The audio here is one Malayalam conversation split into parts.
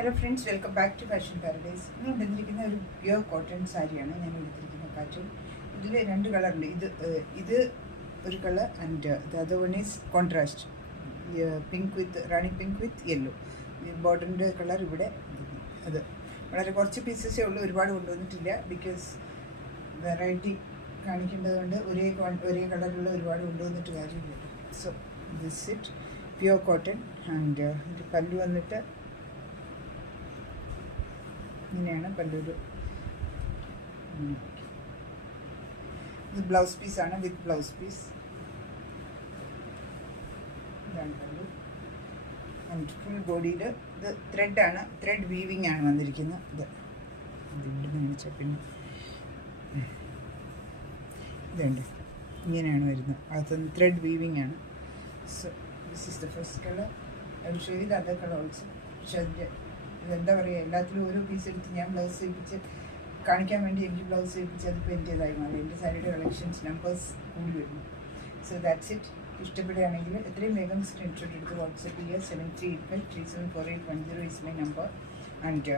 Hello friends, welcome back to fashion paradise. ഇന്ന് കൊണ്ടുവന്നിരിക്കുന്ന ഒരു പ്യുവർ കോട്ടൺ സാരിയാണ് ഞാൻ എടുത്തിരിക്കുന്ന പാറ്റേൺ. ഇതിൽ രണ്ട് കളറുണ്ട്. ഇത് ഒരു colour and the other one is contrast pink with Rani pink with yellow. ബോർഡറിൻ്റെ കളർ ഇവിടെ. അത് വളരെ കുറച്ച് പീസസേ ഉള്ളൂ, ഒരുപാട് കൊണ്ടുവന്നിട്ടില്ല. ബിക്കോസ് വെറൈറ്റി കാണിക്കേണ്ടതുകൊണ്ട് ഒരേ കളറുള്ള ഒരുപാട് കൊണ്ടുവന്നിട്ട് കാര്യമില്ല. So this it pure cotton. And ഇത് പല്ലു വന്നിട്ട് ഇങ്ങനെയാണ് പല്ലൊരു. ഇത് ബ്ലൗസ് പീസാണ്, വിത്ത് ബ്ലൗസ് പീസ്. ഇതാണ് പല്ലു. ആൻഡ് ഫുൾ ബോഡിയിൽ ഇത് ത്രെഡാണ്, ത്രെഡ് വീവിങ് ആണ് വന്നിരിക്കുന്നത്. ഇത് ഇവിടുന്ന് കാണിച്ചാൽ പിന്നെ ഇതുണ്ട്, ഇങ്ങനെയാണ് വരുന്നത്. അതൊന്ന് ത്രെഡ് വീവിങ് ആണ്. So this is the first colour. I will show you the other colour also. പക്ഷെ അതിൻ്റെ ഇതെന്താ പറയുക, എല്ലാത്തിലും ഓരോ പീസ് എടുത്ത് ഞാൻ ബ്ലൗസ് ചെയ്യിപ്പിച്ച് കാണിക്കാൻ വേണ്ടി എനിക്ക് ബ്ലൗസ് ചെയ്യിപ്പിച്ച് അതിപ്പോൾ എൻ്റേതായി മാറി. എൻ്റെ സാരിയുടെ കളക്ഷൻസ് നമ്പേഴ്സ് കൂടി വരുന്നു. So that's it. ഇഷ്ടപ്പെടുകയാണെങ്കിൽ എത്രയും വേഗം സ്ക്രീൻഷോട്ട് എടുത്ത് വാട്സപ്പ് ചെയ്യുക. 7385374810 ഈസ് മൈ നമ്പർ. ആൻഡ്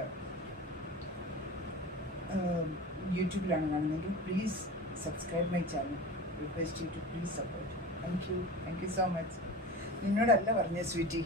യൂട്യൂബിലാണ് കാണുന്നതെങ്കിൽ please subscribe my channel. Request you to please support. Thank you so much. നിന്നോടല്ല പറഞ്ഞ സ്വീറ്റി.